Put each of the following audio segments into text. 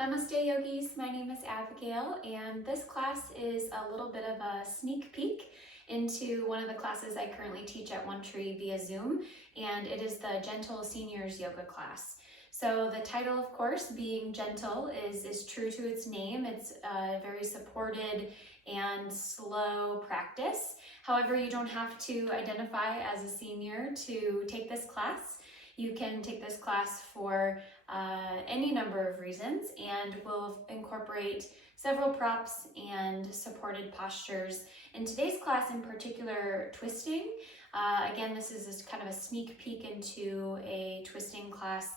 Namaste yogis, my name is Abigail and this class is a little bit of a sneak peek into one of the classes I currently teach at One Tree via Zoom, and it is the Gentle Seniors Yoga class. So the title, of course, being gentle is true to its name. It's a very supported and slow practice. However, you don't have to identify as a senior to take this class. You can take this class for any number of reasons, and we'll incorporate several props and supported postures. In today's class in particular, twisting. Again, this is kind of a sneak peek into a twisting class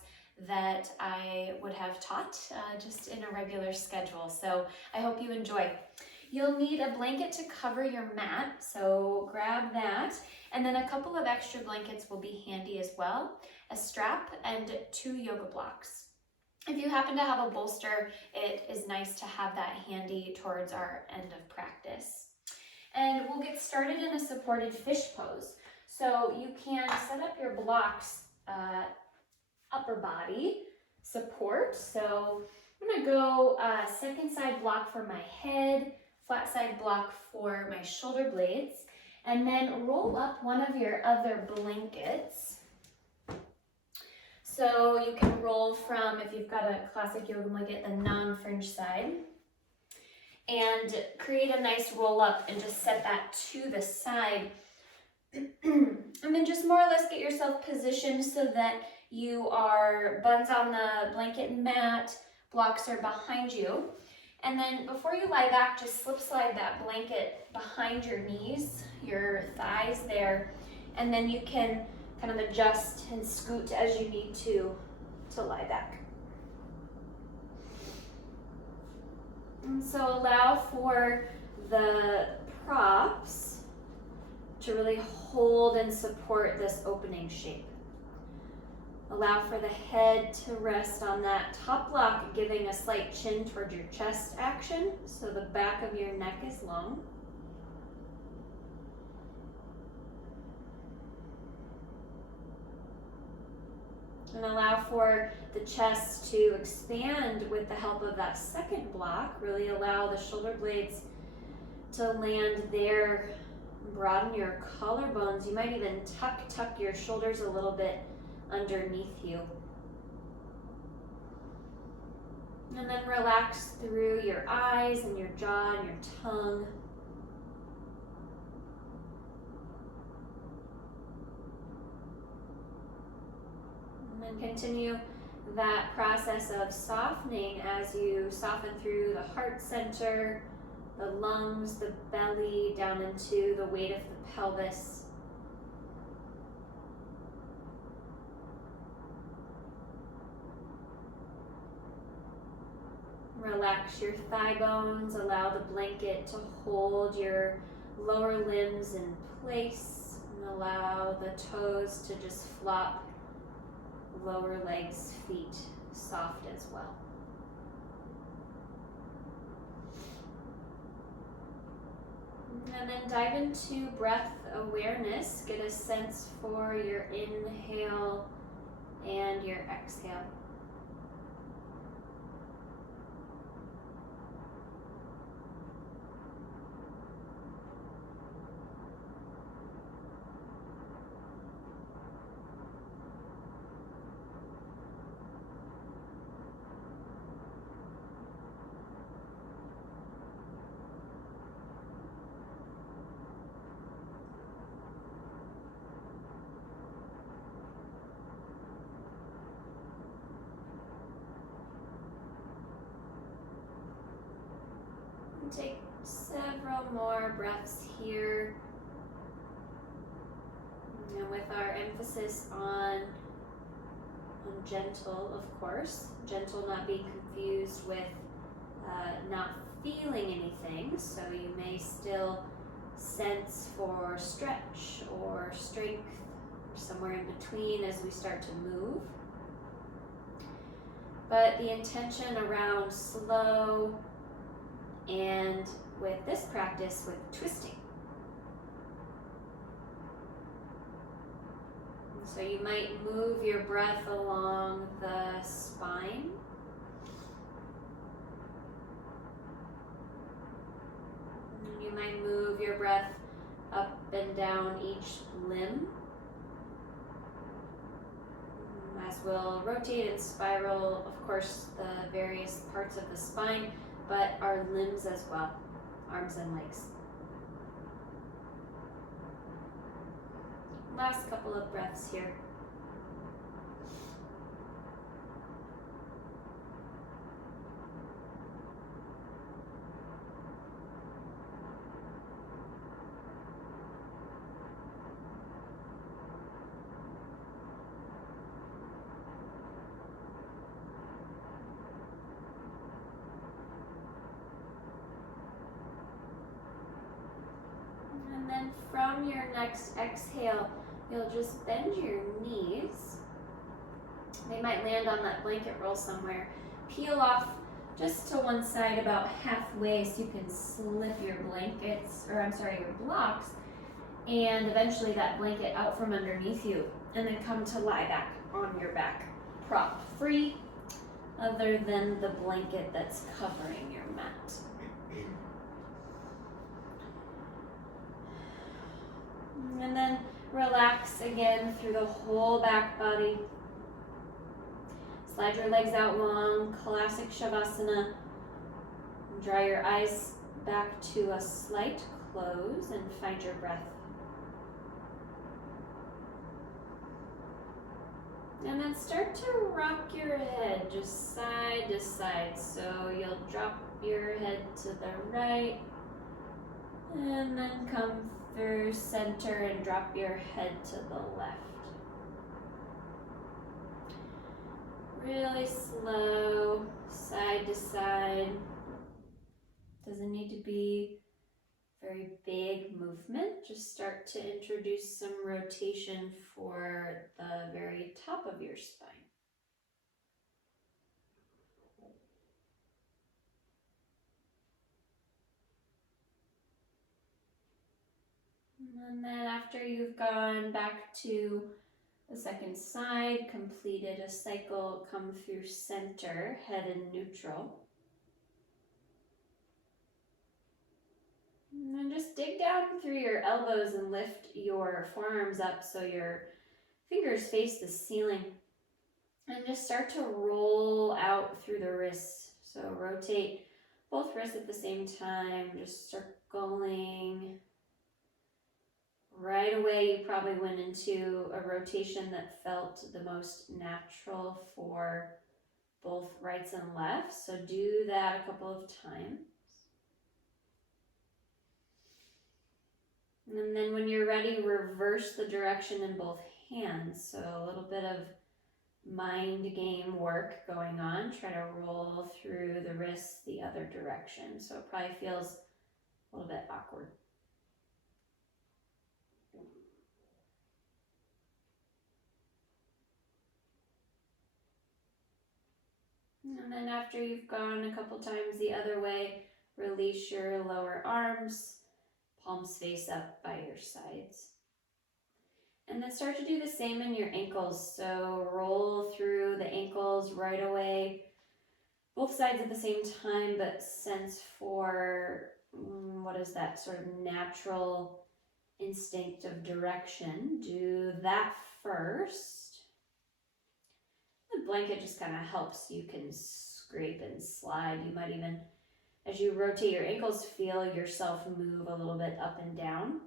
that I would have taught just in a regular schedule. So I hope you enjoy. You'll need a blanket to cover your mat, so grab that. And then a couple of extra blankets will be handy as well, a strap and 2 yoga blocks. If you happen to have a bolster, it is nice to have that handy towards our end of practice. And we'll get started in a supported fish pose. So you can set up your blocks upper body support. So I'm gonna go second side block for my head, flat side block for my shoulder blades, and then roll up one of your other blankets. So you can roll from, if you've got a classic yoga blanket, the non-fringe side, and create a nice roll up and just set that to the side. And then just more or less get yourself positioned so that you are buns on the blanket and mat, blocks are behind you. And then before you lie back, just slip slide that blanket behind your knees, your thighs there, and then you can kind of adjust and scoot as you need to lie back. And so allow for the props to really hold and support this opening shape. Allow for the head to rest on that top block, giving a slight chin toward your chest action, so the back of your neck is long. And allow for the chest to expand with the help of that second block. Really allow the shoulder blades to land there. Broaden your collarbones. You might even tuck your shoulders a little bit underneath you. And then relax through your eyes and your jaw and your tongue. And then continue that process of softening as you soften through the heart center, the lungs, the belly, down into the weight of the pelvis. Relax your thigh bones, allow the blanket to hold your lower limbs in place, and allow the toes to just flop, lower legs, feet soft as well. And then dive into breath awareness. Get a sense for your inhale and your exhale. Take several more breaths here. And with our emphasis on gentle, of course. Gentle not being confused with not feeling anything. So you may still sense for stretch or strength, or somewhere in between as we start to move. But the intention around slow, and with this practice, with twisting. So you might move your breath along the spine. You might move your breath up and down each limb, as we'll rotate and spiral, of course, the various parts of the spine, but our limbs as well, arms and legs. Last couple of breaths here. And then from your next exhale, you'll just bend your knees. They might land on that blanket roll somewhere. Peel off just to one side about halfway so you can slip your your blocks, and eventually that blanket out from underneath you, and then come to lie back on your back, prop free, other than the blanket that's covering your mat. And then relax again through the whole back body. Slide your legs out long, classic Shavasana. Draw your eyes back to a slight close and find your breath. And then start to rock your head just side to side. So you'll drop your head to the right and then come through center and drop your head to the left. Really slow, side to side. Doesn't need to be very big movement. Just start to introduce some rotation for the very top of your spine. And then after you've gone back to the second side, completed a cycle, come through center, head in neutral. And then just dig down through your elbows and lift your forearms up so your fingers face the ceiling. And just start to roll out through the wrists. So rotate both wrists at the same time, just circling. Right away, you probably went into a rotation that felt the most natural for both rights and lefts. So do that a couple of times. And then when you're ready, reverse the direction in both hands. So a little bit of mind game work going on. Try to roll through the wrists the other direction. So it probably feels a little bit awkward. And then after you've gone a couple times the other way, release your lower arms, palms face up by your sides. And then start to do the same in your ankles. So roll through the ankles right away, both sides at the same time, but sense for what is that sort of natural instinct of direction. Do that first. The blanket just kind of helps. You can scrape and slide. You might even, as you rotate your ankles, feel yourself move a little bit up and down.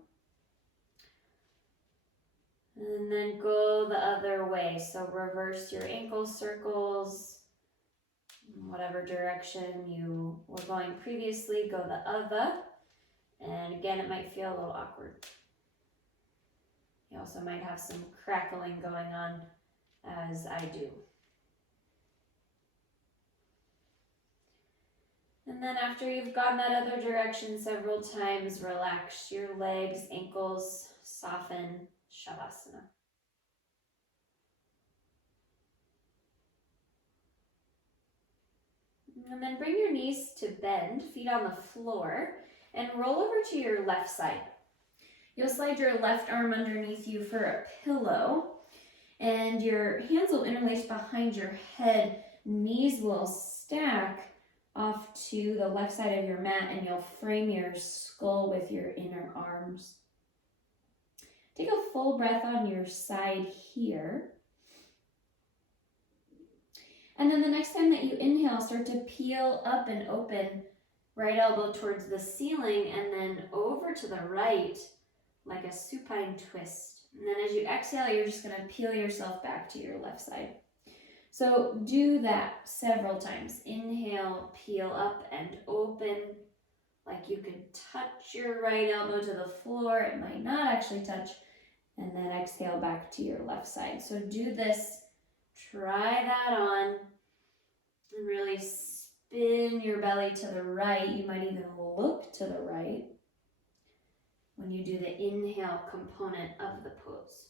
And then go the other way. So reverse your ankle circles. Whatever direction you were going previously, go the other. And again, it might feel a little awkward. You also might have some crackling going on, as I do. And then after you've gone that other direction several times, relax your legs, ankles, soften, Shavasana. And then bring your knees to bend, feet on the floor, and roll over to your left side. You'll slide your left arm underneath you for a pillow, and your hands will interlace behind your head. Knees will stack off to the left side of your mat, and you'll frame your skull with your inner arms. Take a full breath on your side here. And then the next time that you inhale, start to peel up and open, right elbow towards the ceiling, and then over to the right, like a supine twist. And then as you exhale, you're just gonna peel yourself back to your left side. So do that several times. Inhale, peel up and open, like you could touch your right elbow to the floor. It might not actually touch. And then exhale back to your left side. So do this, try that on, and really spin your belly to the right. You might even look to the right when you do the inhale component of the pose.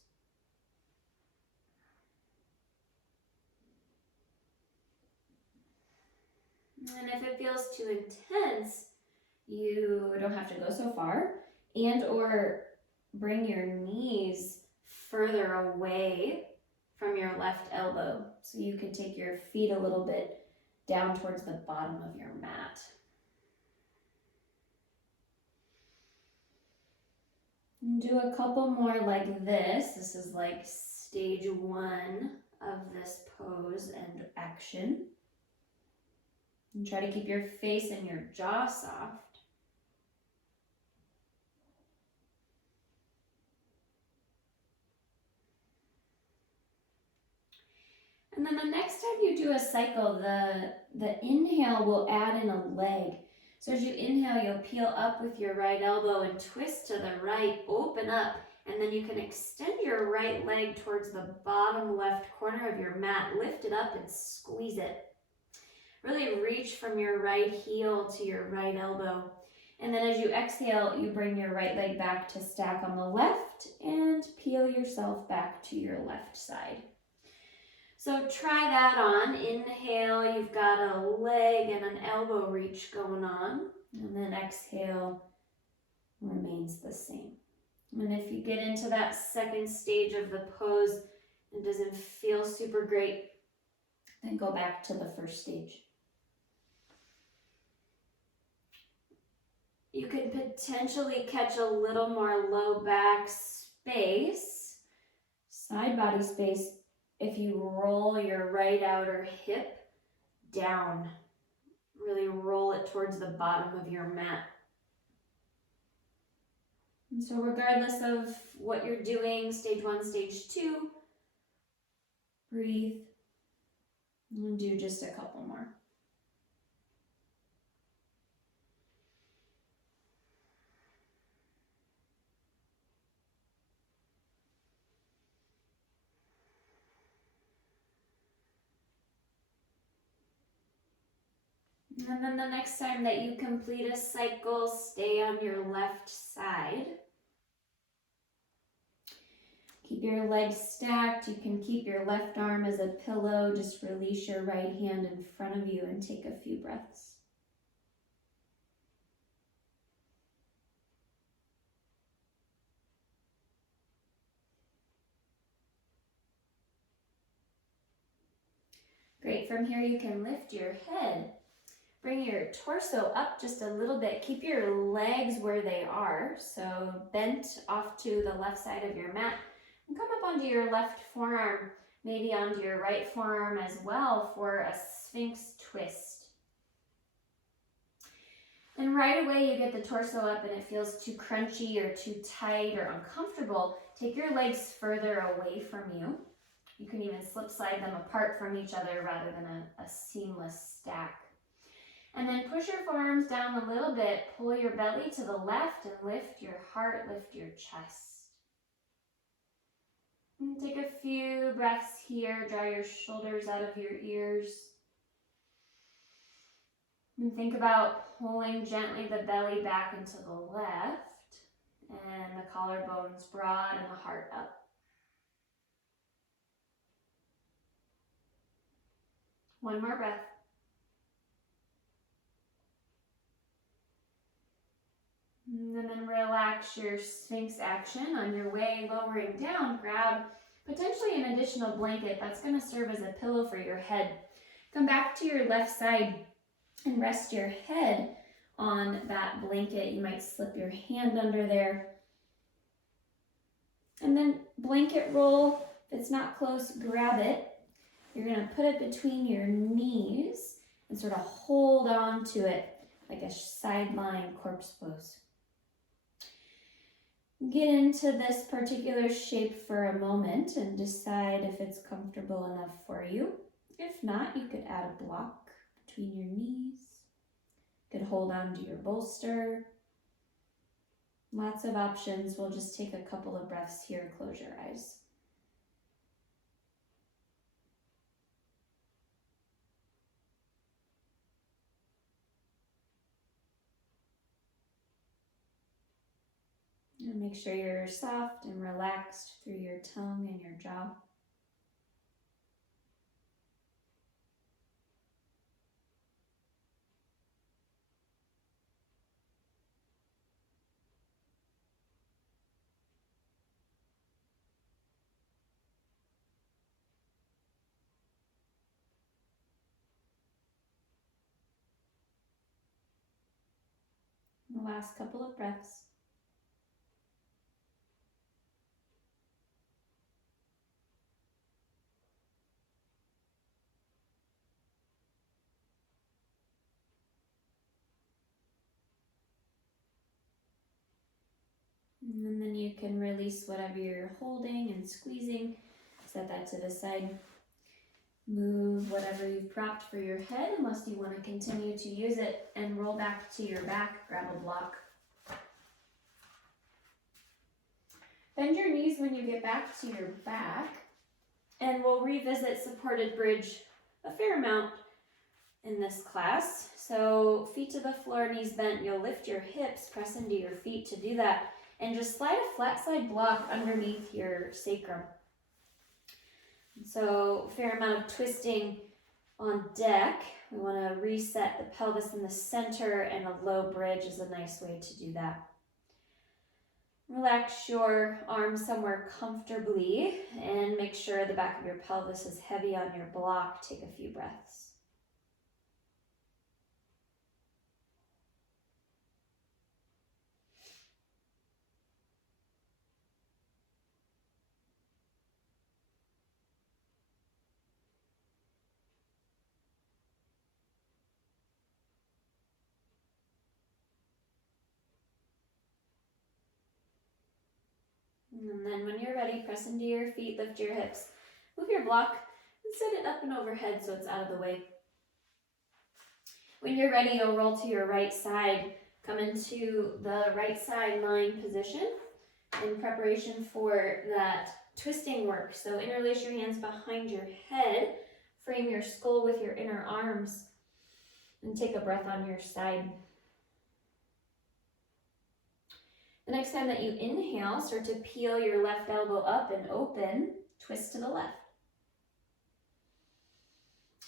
And if it feels too intense, you don't have to go so far, and or bring your knees further away from your left elbow. So you can take your feet a little bit down towards the bottom of your mat. And do a couple more like this. This is like stage 1 of this pose and action. And try to keep your face and your jaw soft. And then the next time you do a cycle, the inhale will add in a leg. So as you inhale, you'll peel up with your right elbow and twist to the right, open up, and then you can extend your right leg towards the bottom left corner of your mat, lift it up and squeeze it. Really reach from your right heel to your right elbow. And then as you exhale, you bring your right leg back to stack on the left and peel yourself back to your left side. So try that on. Inhale, you've got a leg and an elbow reach going on. And then exhale, remains the same. And if you get into that second stage of the pose and doesn't feel super great, then go back to the first stage. You can potentially catch a little more low back space, side body space, if you roll your right outer hip down. Really roll it towards the bottom of your mat. And so regardless of what you're doing, stage 1, stage 2, breathe and do just a couple more. And then the next time that you complete a cycle, stay on your left side. Keep your legs stacked. You can keep your left arm as a pillow. Just release your right hand in front of you and take a few breaths. Great. From here, you can lift your head. Bring your torso up just a little bit. Keep your legs where they are, so bent off to the left side of your mat. And come up onto your left forearm, maybe onto your right forearm as well for a Sphinx Twist. And right away you get the torso up and it feels too crunchy or too tight or uncomfortable. Take your legs further away from you. You can even slip slide them apart from each other rather than a seamless stack. And then push your forearms down a little bit, pull your belly to the left and lift your heart, lift your chest. And take a few breaths here, draw your shoulders out of your ears. And think about pulling gently the belly back into the left and the collarbones broad and the heart up. One more breath. And then relax your Sphinx action. On your way lowering down, grab potentially an additional blanket that's going to serve as a pillow for your head. Come back to your left side And rest your head on that blanket. You might slip your hand under there. And then blanket roll. If it's not close, grab it. You're gonna put it between your knees and sort of hold on to it like a sideline corpse pose. Get into this particular shape for a moment and decide if it's comfortable enough for you. If not, you could add a block between your knees. You could hold on to your bolster. Lots of options. We'll just take a couple of breaths here. Close your eyes. And make sure you're soft and relaxed through your tongue and your jaw. The last couple of breaths. And then you can release whatever you're holding and squeezing. Set that to the side. Move whatever you've propped for your head, unless you want to continue to use it, and roll back to your back. Grab a block. Bend your knees when you get back to your back, and we'll revisit supported bridge a fair amount in this class. So feet to the floor, knees bent. You'll lift your hips, press into your feet to do that, and just slide a flat side block underneath your sacrum. So fair amount of twisting on deck. We want to reset the pelvis in the center, and a low bridge is a nice way to do that. Relax your arms somewhere comfortably and make sure the back of your pelvis is heavy on your block. Take a few breaths. And then when you're ready, press into your feet, lift your hips, move your block, and set it up and overhead so it's out of the way. When you're ready, you'll roll to your right side. Come into the right side lying position in preparation for that twisting work. So interlace your hands behind your head, frame your skull with your inner arms, and take a breath on your side. The next time that you inhale, start to peel your left elbow up and open, twist to the left.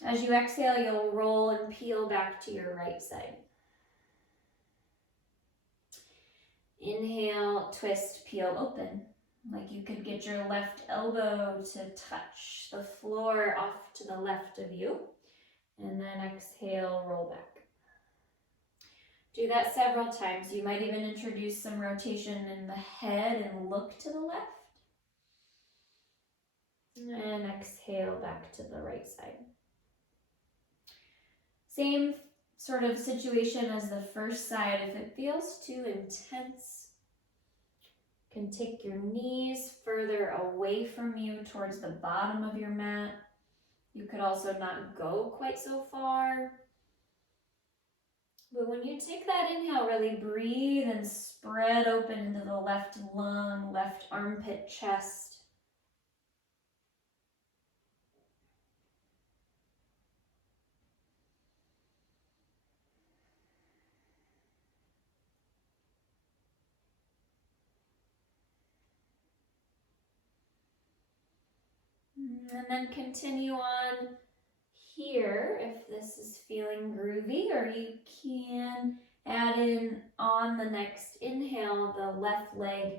As you exhale, you'll roll and peel back to your right side. Inhale, twist, peel, open. Like you could get your left elbow to touch the floor off to the left of you. And then exhale, roll back. Do that several times. You might even introduce some rotation in the head and look to the left. And exhale back to the right side. Same sort of situation as the first side. If it feels too intense, you can take your knees further away from you towards the bottom of your mat. You could also not go quite so far. But when you take that inhale, really breathe and spread open into the left lung, left armpit, chest. And then continue on here if this is feeling groovy, or you can add in on the next inhale the left leg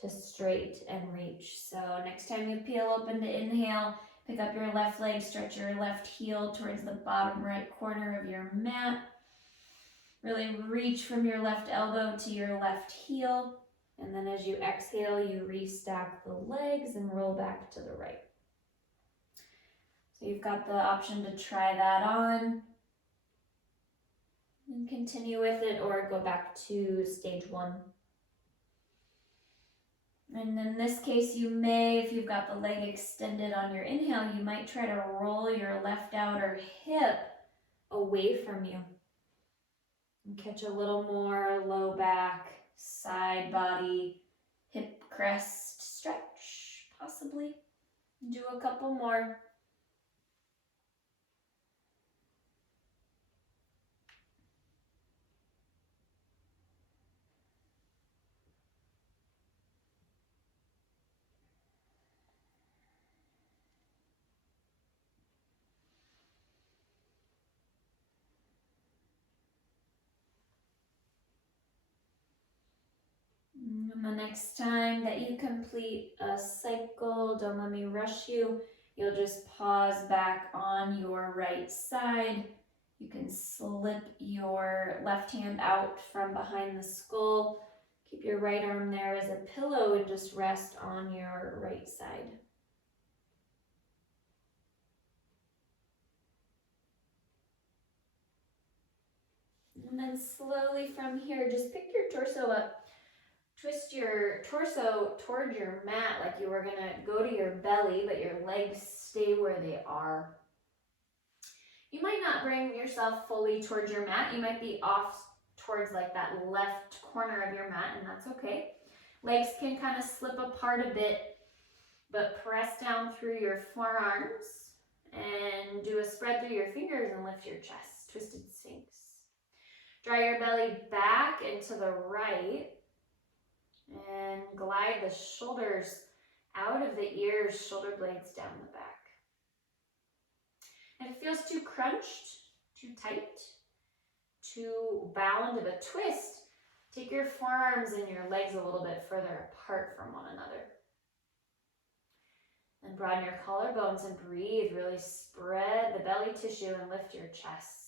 to straight and reach. So next time you peel open to inhale, Pick up your left leg, stretch your left heel towards the bottom right corner of your mat. Really reach from your left elbow to your left heel. And then as you exhale, you restack the legs and roll back to the right. So you've got the option to try that on and continue with it, or go back to stage one. And in this case, you may, if you've got the leg extended on your inhale, you might try to roll your left outer hip away from you. And catch a little more low back, side body, hip crest stretch, possibly. Do a couple more. And the next time that you complete a cycle, don't let me rush you, you'll just pause back on your right side. You can slip your left hand out from behind the skull. Keep your right arm there as a pillow and just rest on your right side. And then slowly from here, just pick your torso up. Twist your torso toward your mat like you were gonna go to your belly, but your legs stay where they are. You might not bring yourself fully towards your mat. You might be off towards like that left corner of your mat, and that's okay. Legs can kind of slip apart a bit, but press down through your forearms and do a spread through your fingers and lift your chest. Twisted Sphinx. Draw your belly back and to the right and glide the shoulders out of the ears, shoulder blades down the back. If it feels too crunched, too tight, too bound of a twist, take your forearms and your legs a little bit further apart from one another. And broaden your collarbones and breathe. Really spread the belly tissue and lift your chest.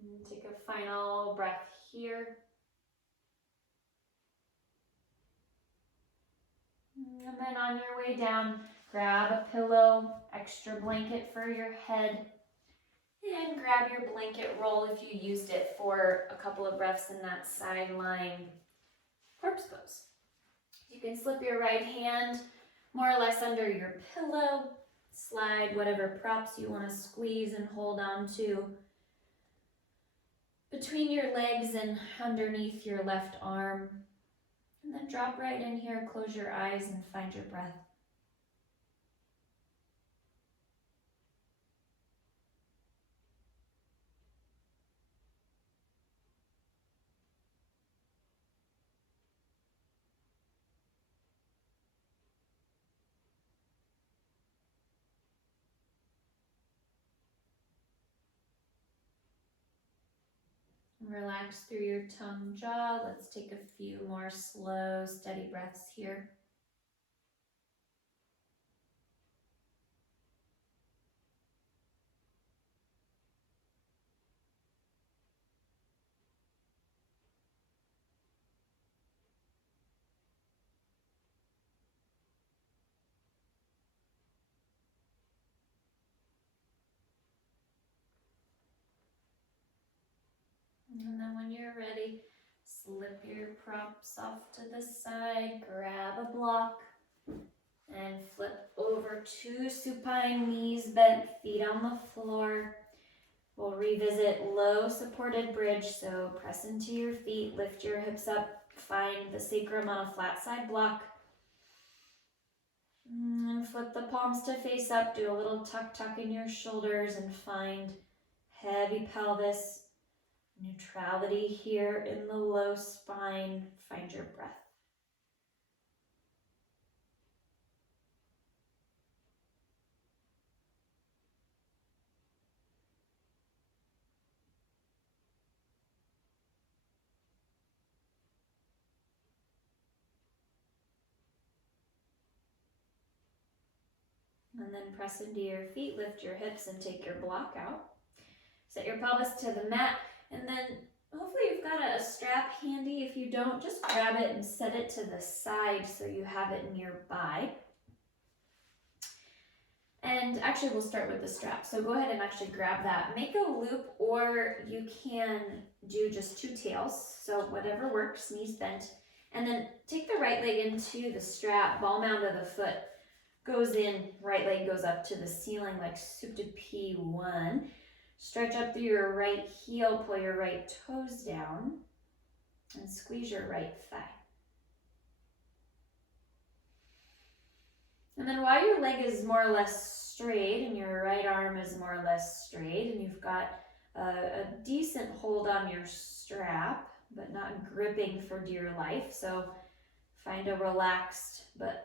And take a final breath here. And then on your way down, grab a pillow, extra blanket for your head, and grab your blanket roll if you used it for a couple of breaths in that side lying corpse pose. You can slip your right hand more or less under your pillow, slide whatever props you want to squeeze and hold on to between your legs and underneath your left arm. And then drop right in here, close your eyes and find your breath. Relax through your tongue, jaw. Let's take a few more slow, steady breaths here. And then when you're ready, slip your props off to the side, grab a block, and flip over to supine, knees bent, feet on the floor. We'll revisit low supported bridge, so press into your feet, lift your hips up, find the sacrum on a flat side block. And flip the palms to face up, do a little tuck in your shoulders and find heavy pelvis. Neutrality here in the low spine. Find your breath. And then press into your feet, lift your hips, and take your block out. Set your pelvis to the mat, and then hopefully you've got a strap handy. If you don't, just grab it and set it to the side so you have it nearby. And actually we'll start with the strap. So go ahead and actually grab that. Make a loop, or you can do just two tails. So whatever works, knees bent. And then take the right leg into the strap, ball mound of the foot goes in, right leg goes up to the ceiling like soup to P1. Stretch up through your right heel, pull your right toes down, and squeeze your right thigh. And then while your leg is more or less straight and your right arm is more or less straight and you've got a decent hold on your strap, but not gripping for dear life, so find a relaxed but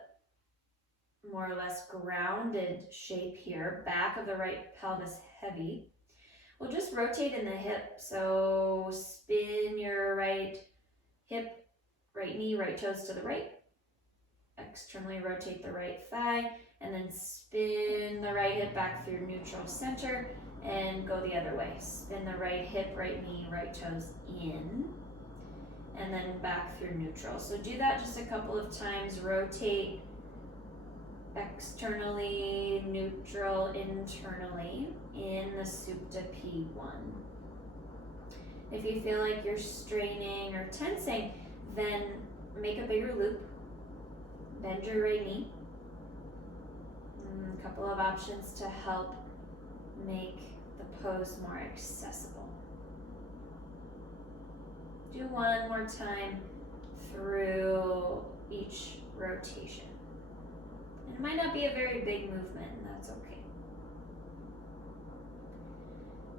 more or less grounded shape here. Back of the right pelvis heavy. We'll just rotate in the hip, so spin your right hip, right knee, right toes to the right. Externally rotate the right thigh, and then spin the right hip back through neutral center and go the other way. Spin the right hip, right knee, right toes in, and then back through neutral. So do that just a couple of times. Rotate externally, neutral, internally in the soup to P1. If you feel like you're straining or tensing, then make a bigger loop. Bend your right knee. A couple of options to help make the pose more accessible. Do one more time through each rotation. And it might not be a very big movement, and that's okay.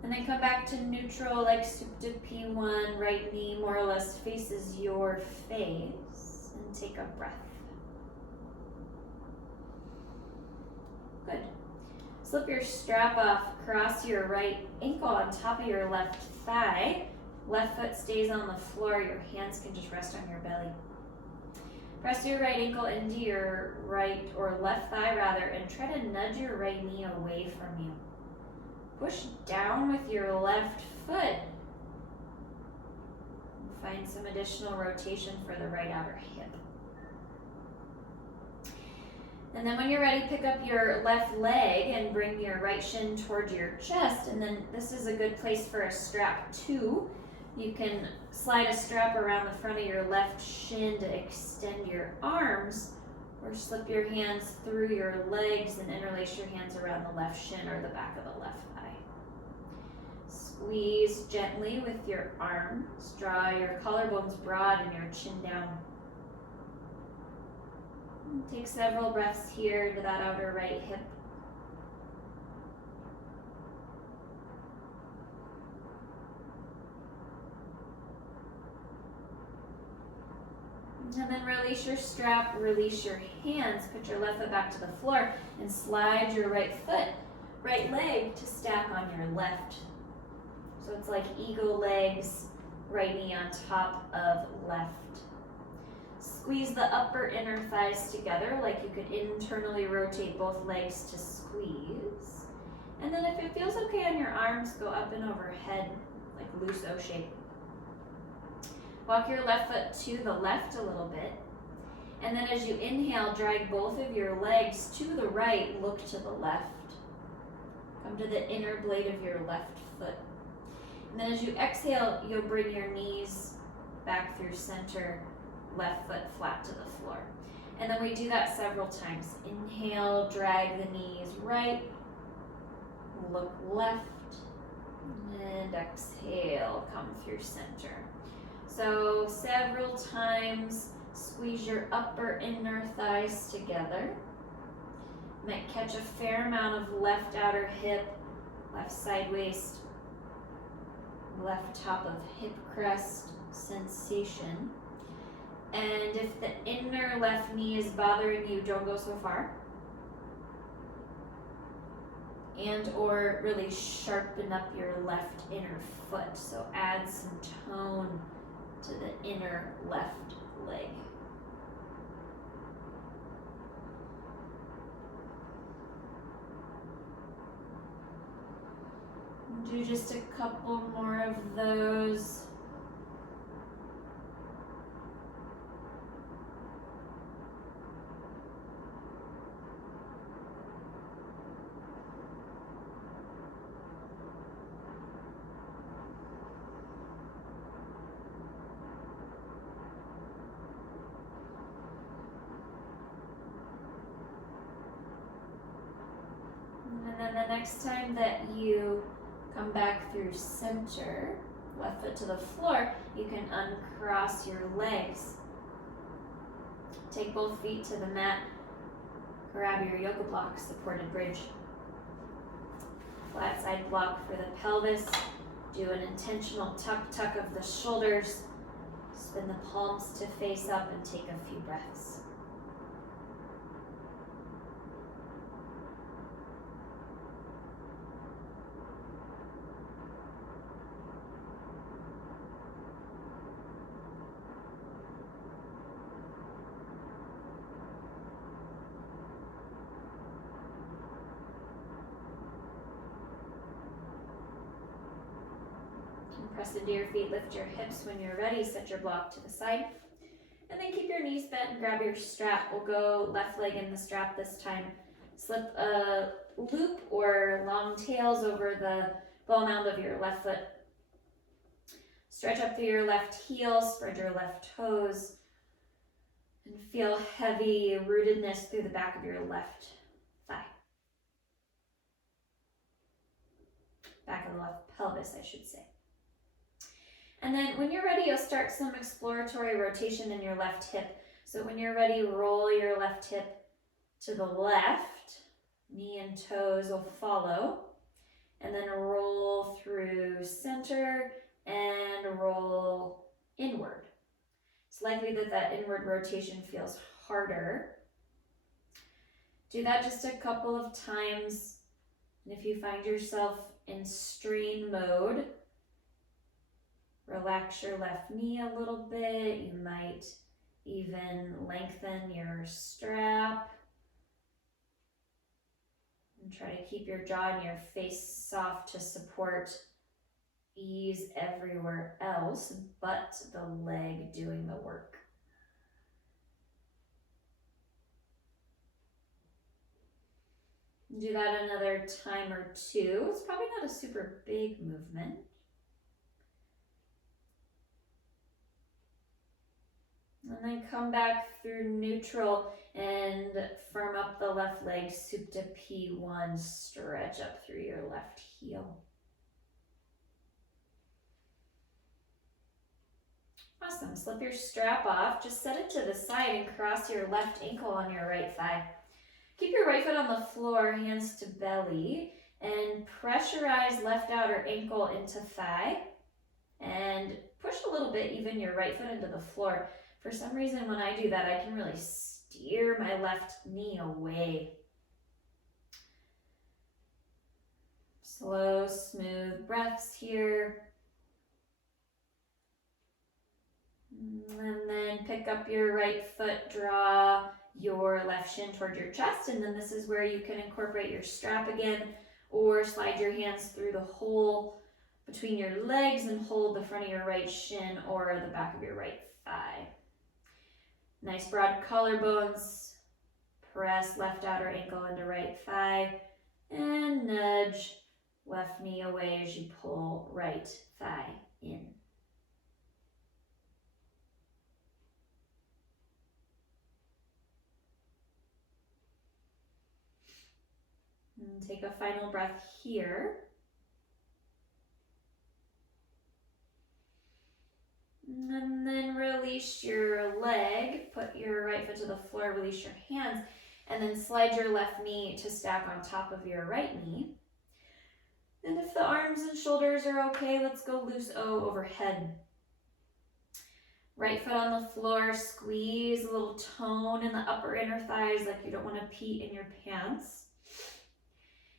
And then come back to neutral, like soup to P1, right knee more or less faces your face, and take a breath. Good. Slip your strap off, cross your right ankle on top of your left thigh. Left foot stays on the floor, your hands can just rest on your belly. Press your right ankle into your right or left thigh rather, and try to nudge your right knee away from you. Push down with your left foot. Find some additional rotation for the right outer hip. And then when you're ready, pick up your left leg and bring your right shin towards your chest. And then this is a good place for a strap too. You can slide a strap around the front of your left shin to extend your arms, or slip your hands through your legs and interlace your hands around the left shin or the back of the left thigh. Squeeze gently with your arms. Draw your collarbones broad and your chin down. Take several breaths here into that outer right hip. And then release your strap, release your hands, put your left foot back to the floor, and slide your right leg to stack on your left. So it's like eagle legs, right knee on top of left. Squeeze the upper inner thighs together like you could internally rotate both legs to squeeze. And then if it feels okay on your arms, go up and overhead like loose O shape. Walk your left foot to the left a little bit. And then as you inhale, drag both of your legs to the right, look to the left. Come to the inner blade of your left foot. And then as you exhale, you'll bring your knees back through center, left foot flat to the floor. And then we do that several times. Inhale, drag the knees right, look left, and exhale, come through center. So several times, squeeze your upper inner thighs together. Might catch a fair amount of left outer hip, left side waist, left top of hip crest sensation. And if the inner left knee is bothering you, don't go so far. And or really sharpen up your left inner foot. So add some tone to the inner left leg. Do just a couple more of those. And then the next time that you come back through center, left foot to the floor, you can uncross your legs. Take both feet to the mat. Grab your yoga block, supported bridge. Flat side block for the pelvis. Do an intentional tuck of the shoulders. Spin the palms to face up and take a few breaths. Press into your feet, lift your hips when you're ready, set your block to the side. And then keep your knees bent and grab your strap. We'll go left leg in the strap this time. Slip a loop or long tails over the ball mound of your left foot. Stretch up through your left heel, spread your left toes, and feel heavy rootedness through the back of your left thigh. Back of the left pelvis, I should say. And then when you're ready, you'll start some exploratory rotation in your left hip. So when you're ready, roll your left hip to the left. Knee and toes will follow. And then roll through center and roll inward. It's likely that that inward rotation feels harder. Do that just a couple of times. And if you find yourself in strain mode, relax your left knee a little bit. You might even lengthen your strap. And try to keep your jaw and your face soft to support ease everywhere else but the leg doing the work. Do that another time or two. It's probably not a super big movement. And then come back through neutral and firm up the left leg, Supta P1, stretch up through your left heel. Awesome, slip your strap off, just set it to the side and cross your left ankle on your right thigh. Keep your right foot on the floor, hands to belly, and pressurize left outer ankle into thigh, and push a little bit, even your right foot into the floor. For some reason, when I do that, I can really steer my left knee away. Slow, smooth breaths here. And then pick up your right foot, draw your left shin toward your chest, and then this is where you can incorporate your strap again, or slide your hands through the hole between your legs and hold the front of your right shin or the back of your right thigh. Nice broad collarbones. Press left outer ankle into right thigh and nudge left knee away as you pull right thigh in. And take a final breath here. And then release your leg, put your right foot to the floor, release your hands, and then slide your left knee to stack on top of your right knee. And if the arms and shoulders are okay, let's go loose O overhead. Right foot on the floor, squeeze a little tone in the upper inner thighs like you don't want to pee in your pants.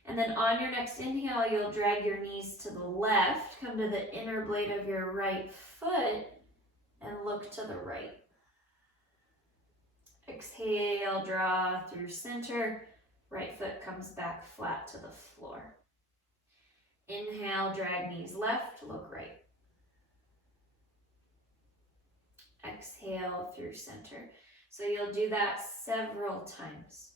And then on your next inhale, you'll drag your knees to the left, come to the inner blade of your right foot, and look to the right. Exhale, draw through center. Right foot comes back flat to the floor. Inhale, drag knees left, look right. Exhale through center. So you'll do that several times.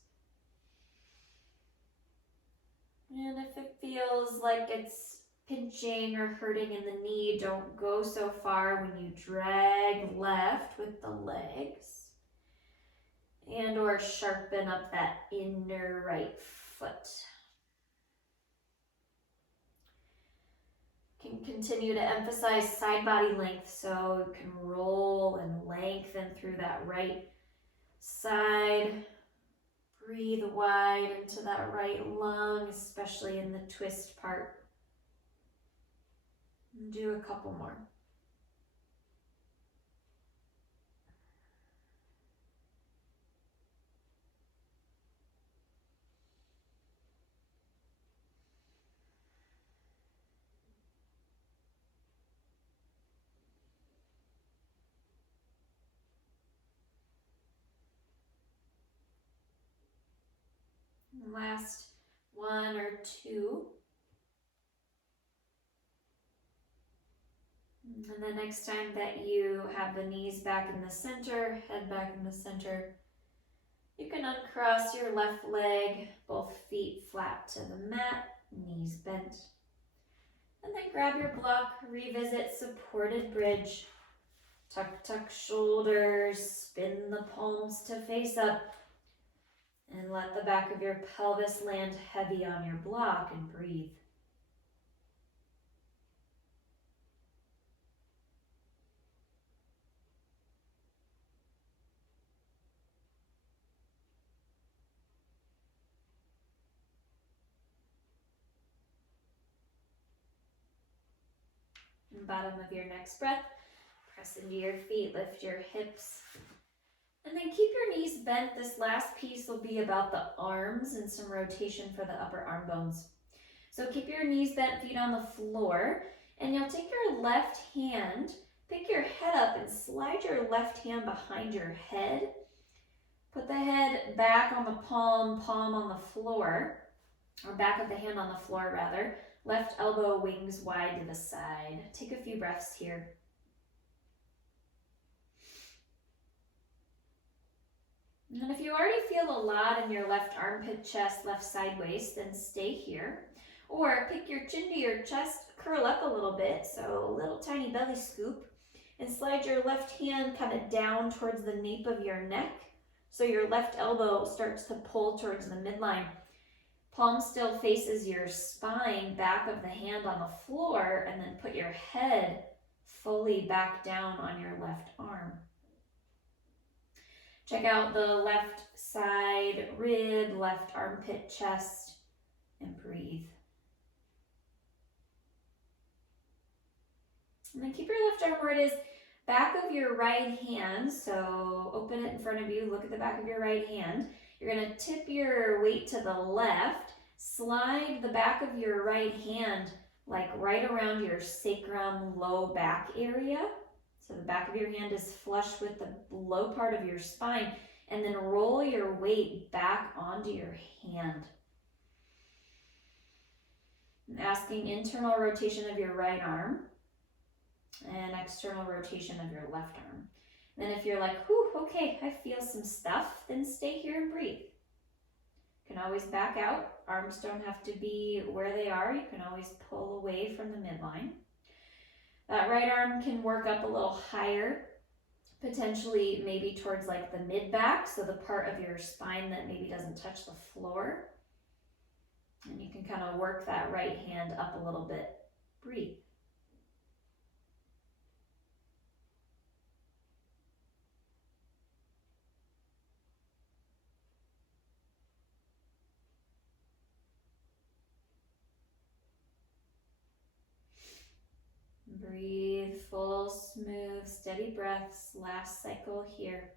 And if it feels like it's pinching or hurting in the knee, don't go so far when you drag left with the legs. And or sharpen up that inner right foot. Can continue to emphasize side body length, so you can roll and lengthen through that right side. Breathe wide into that right lung, especially in the twist part. And do a couple more. Last one or two. And the next time that you have the knees back in the center, head back in the center, you can uncross your left leg, both feet flat to the mat, knees bent. And then grab your block, revisit supported bridge. Tuck shoulders, spin the palms to face up. And let the back of your pelvis land heavy on your block and breathe. And bottom of your next breath, press into your feet, lift your hips. And then keep your knees bent. This last piece will be about the arms and some rotation for the upper arm bones. So keep your knees bent, feet on the floor, and you'll take your left hand, pick your head up and slide your left hand behind your head. Put the head back on the palm on the floor, or back of the hand on the floor rather. Left elbow wings wide to the side. Take a few breaths here. And if you already feel a lot in your left armpit, chest, left side waist, then stay here. Or pick your chin to your chest, curl up a little bit, so a little tiny belly scoop, and slide your left hand kind of down towards the nape of your neck, so your left elbow starts to pull towards the midline. Palm still faces your spine, back of the hand on the floor, and then put your head fully back down on your left arm. Check out the left side rib, left armpit, chest, and breathe. And then keep your left arm where it is, back of your right hand. So open it in front of you, look at the back of your right hand. You're going to tip your weight to the left, slide the back of your right hand like right around your sacrum, low back area. So the back of your hand is flush with the low part of your spine, and then roll your weight back onto your hand. And asking internal rotation of your right arm and external rotation of your left arm. Then if you're like, whew, okay, I feel some stuff, then stay here and breathe. You can always back out. Arms don't have to be where they are. You can always pull away from the midline. That right arm can work up a little higher, potentially maybe towards like the mid-back, so the part of your spine that maybe doesn't touch the floor. And you can kind of work that right hand up a little bit. Breathe. Breathe, full, smooth, steady breaths. Last cycle here.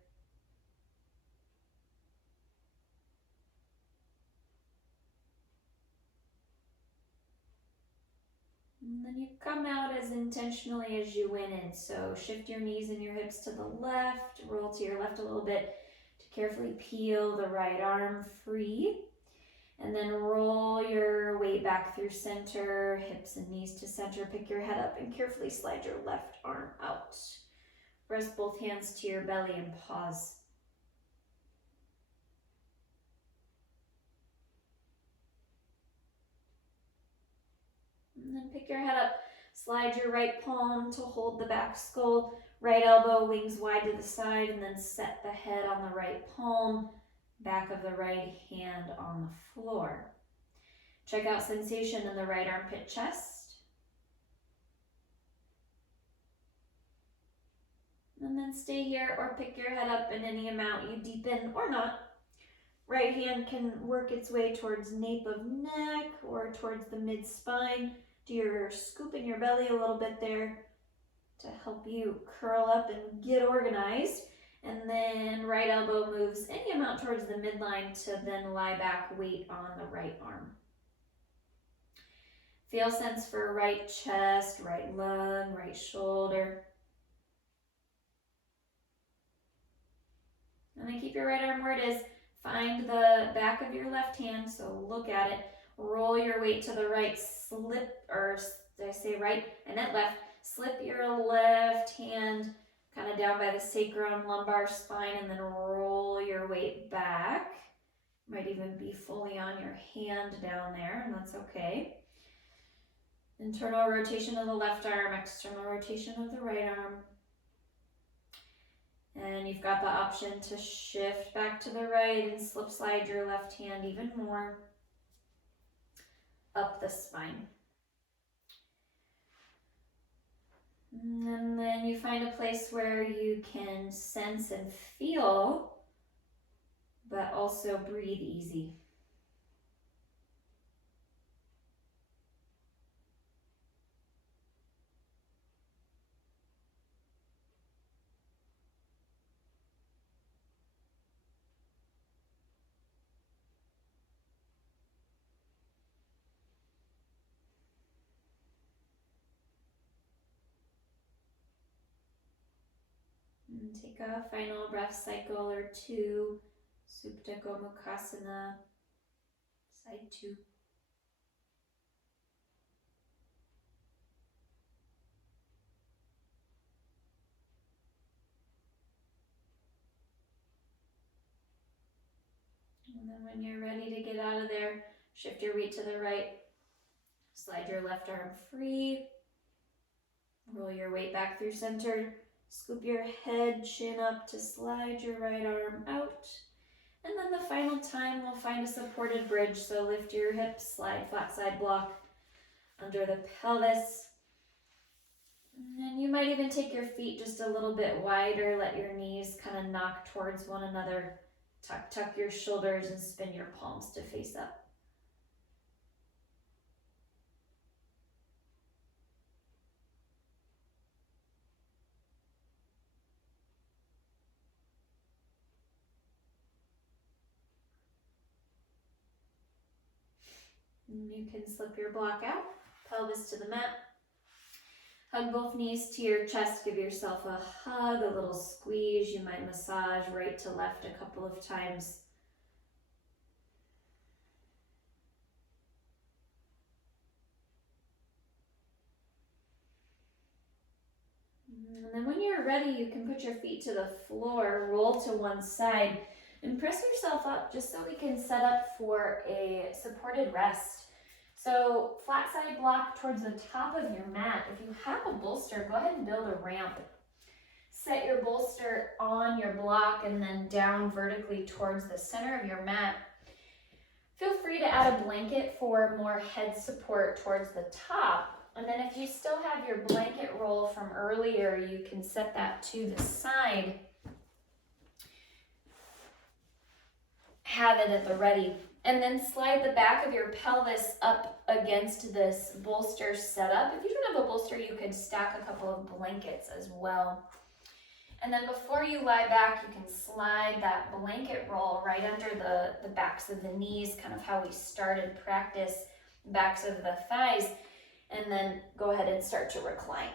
And then you come out as intentionally as you went in. So shift your knees and your hips to the left, roll to your left a little bit to carefully peel the right arm free. And then roll your weight back through center, hips and knees to center. Pick your head up and carefully slide your left arm out. Press both hands to your belly and pause. And then pick your head up, slide your right palm to hold the back skull, right elbow, wings wide to the side, and then set the head on the right palm, back of the right hand on the floor. Check out sensation in the right armpit chest. And then stay here or pick your head up in any amount you deepen or not. Right hand can work its way towards nape of neck or towards the mid-spine. Do your scoop in your belly a little bit there to help you curl up and get organized. And then right elbow moves any amount towards the midline to then lie back, weight on the right arm. Feel sense for right chest, right lung, right shoulder. And then keep your right arm where it is. Find the back of your left hand, so look at it. Roll your weight to the right, slip, or did I say right? I meant left. Slip your left hand kind of down by the sacrum, lumbar spine, and then roll your weight back. Might even be fully on your hand down there, and that's okay. Internal rotation of the left arm, external rotation of the right arm. And you've got the option to shift back to the right and slip slide your left hand even more up the spine. And then you find a place where you can sense and feel, but also breathe easy. And take a final breath cycle or two. Supta Gomukhasana, side 2. And then when you're ready to get out of there, shift your weight to the right. Slide your left arm free. Roll your weight back through center. Scoop your head, chin up to slide your right arm out. And then the final time we'll find a supported bridge. So lift your hips, slide flat side block under the pelvis. And you might even take your feet just a little bit wider. Let your knees kind of knock towards one another. Tuck your shoulders and spin your palms to face up. And you can slip your block out, pelvis to the mat. Hug both knees to your chest. Give yourself a hug, a little squeeze. You might massage right to left a couple of times. And then when you're ready, you can put your feet to the floor, roll to one side, and press yourself up just so we can set up for a supported rest. So flat side block towards the top of your mat. If you have a bolster, go ahead and build a ramp. Set your bolster on your block and then down vertically towards the center of your mat. Feel free to add a blanket for more head support towards the top. And then if you still have your blanket roll from earlier, you can set that to the side. Have it at the ready. And then slide the back of your pelvis up against this bolster setup. If you don't have a bolster, you could stack a couple of blankets as well. And then before you lie back, you can slide that blanket roll right under the backs of the knees, kind of how we started practice, backs of the thighs, and then go ahead and start to recline.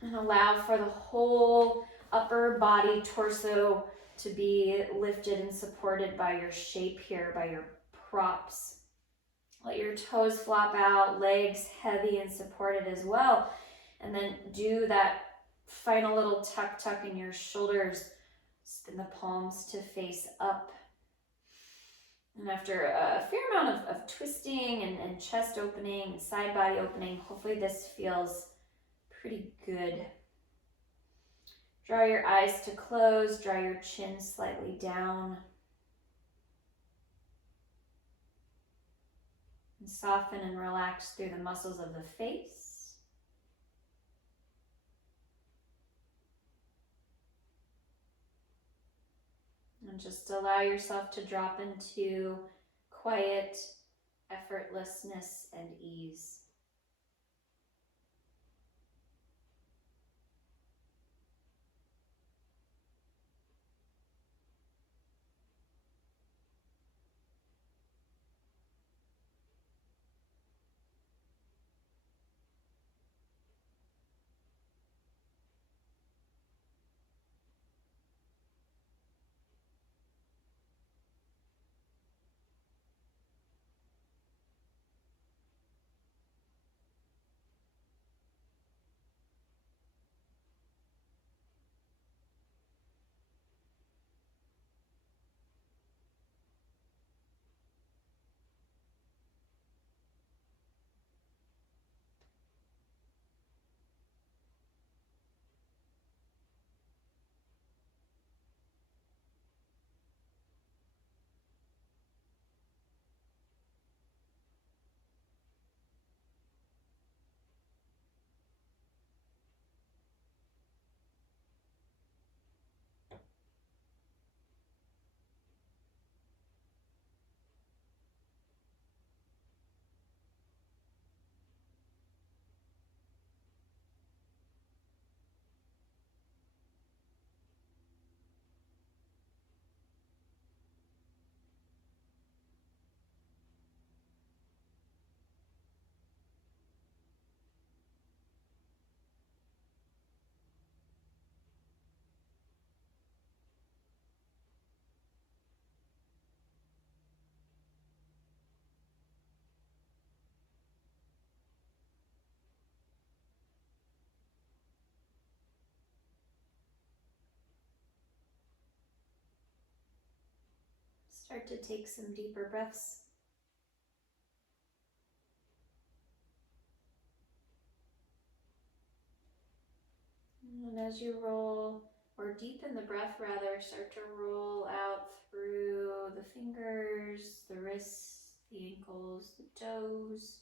And allow for the whole upper body, torso to be lifted and supported by your shape here, by your props. Let your toes flop out, legs heavy and supported as well. And then do that final little tuck in your shoulders. Spin the palms to face up. And after a fair amount of twisting and chest opening, side body opening, hopefully this feels pretty good. Draw your eyes to close, draw your chin slightly down. And soften and relax through the muscles of the face. And just allow yourself to drop into quiet effortlessness and ease. Start to take some deeper breaths. And as you roll, or deepen the breath rather, start to roll out through the fingers, the wrists, the ankles, the toes.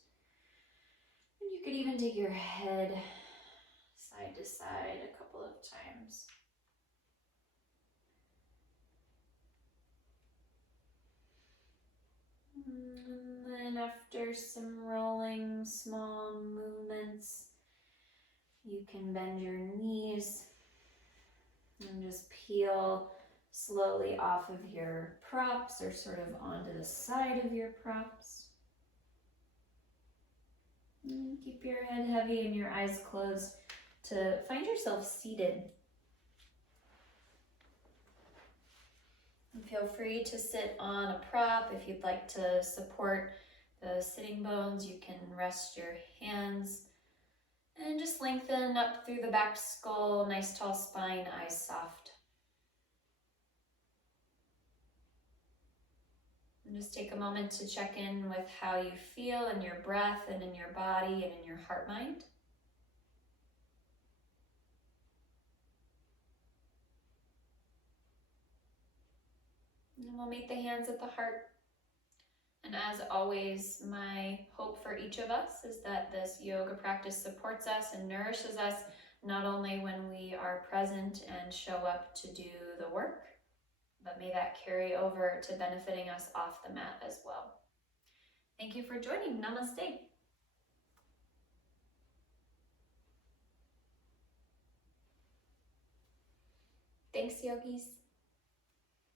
And you could even take your head side to side a couple of times. And then after some rolling small movements, you can bend your knees and just peel slowly off of your props or sort of onto the side of your props. And keep your head heavy and your eyes closed to find yourself seated. And feel free to sit on a prop. If you'd like to support the sitting bones, you can rest your hands and just lengthen up through the back skull, nice tall spine, eyes soft. And just take a moment to check in with how you feel in your breath and in your body and in your heart mind. And we'll meet the hands at the heart. And as always, my hope for each of us is that this yoga practice supports us and nourishes us, not only when we are present and show up to do the work, but may that carry over to benefiting us off the mat as well. Thank you for joining. Namaste. Thanks, yogis.